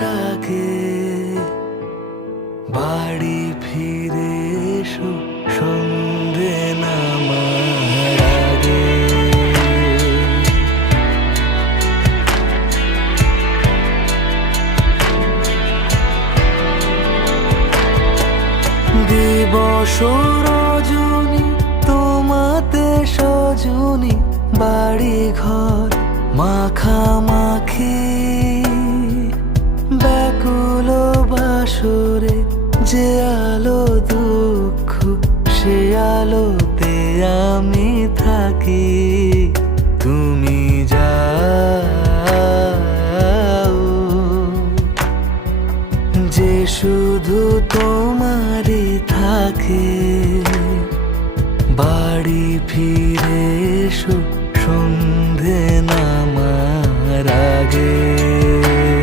ডাকে। বাড়ি ফিরে এসো সন্ধে নামার আগে। দিবস তোমাতে সজনী বাড়ি ঘর মাখামাখি। বাসরে যে আলো দুঃখ, সে আলোতে আমি থাকি। তুমি যাও। যে শুধু তোমারই থাকে, বাড়ি ফিরে এসো, সন্ধে নামার